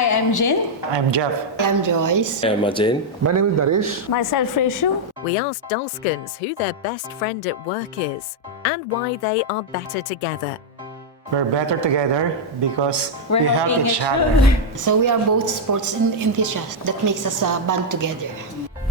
Hi, I'm Jin. I'm Jeff. I'm Joyce. I'm Ajay. My name is Naresh. Myself, Reshu. We asked Dulscans who their best friend at work is and why they are better together. We're better together because we help helping each each other. So we are both sports enthusiasts. That makes us band together.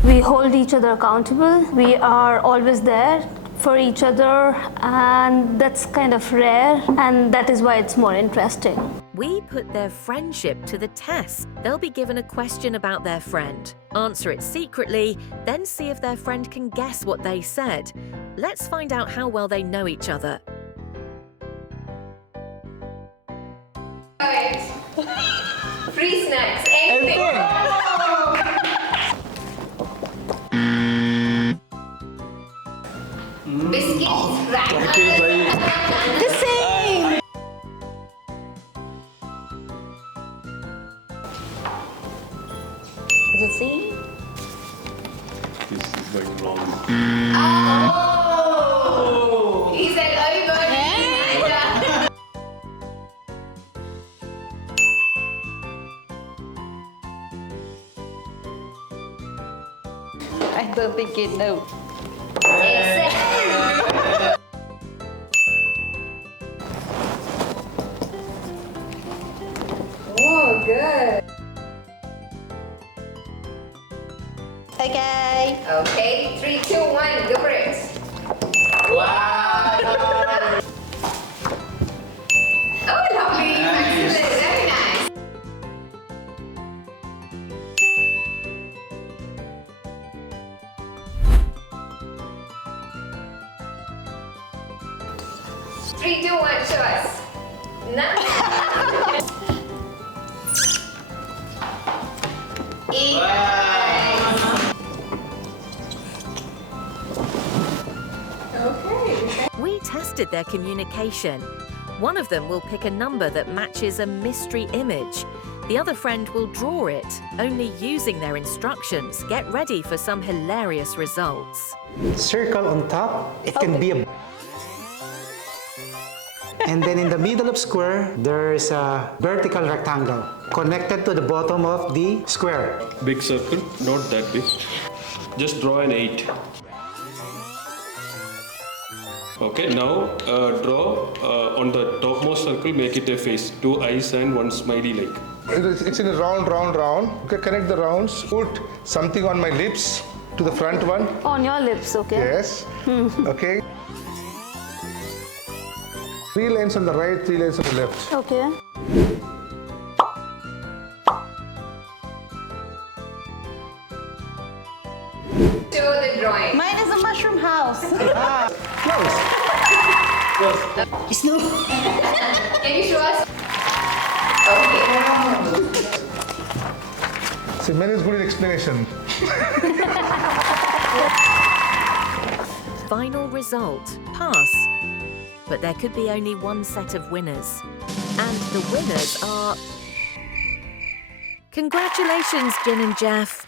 We hold each other accountable. We are always there for each other, and that's kind of rare, and that is why it's more interesting. We put their friendship to the test. They'll be given a question about their friend, answer it secretly, then see if their friend can guess what they said. Let's find out how well they know each other. Free snacks, anything. Biscuits, crackers. The same! Is it same? This is going wrong. Oh! He said, are you going to I don't think you know. Oh, good. Okay. Okay, 3, 2, 1, go for it. Wow! Oh, lovely. Excellent. Very nice. Three, two, one, show us. Nice. Okay. We tested their communication. One of them will pick a number that matches a mystery image. The other friend will draw it, only using their instructions. Get ready for some hilarious results. Circle on top, it can be a... And then in the middle of square, there's a vertical rectangle connected to the bottom of the square. Big circle, not that big. Just draw an 8. Okay, now draw on the topmost circle, make it a face. 2 eyes and 1 smiley like. It's in a round. Okay, connect the rounds. Put something on my lips to the front one. On your lips, okay? Yes. Okay. 3 lines on the right, 3 lines on the left. Okay. Show the drawing. Mine is a mushroom house. Close. Snow. Can you show us? Okay. See, man is good in explanation. Final result, pass. But there could be only one set of winners. And the winners are... Congratulations, Jin and Jeff.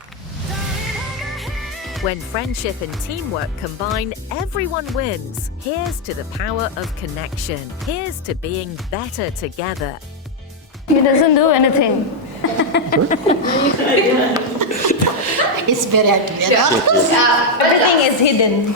When friendship and teamwork combine, everyone wins. Here's to the power of connection. Here's to being better together. He doesn't do anything. It's very hard to get out. Everything is hidden.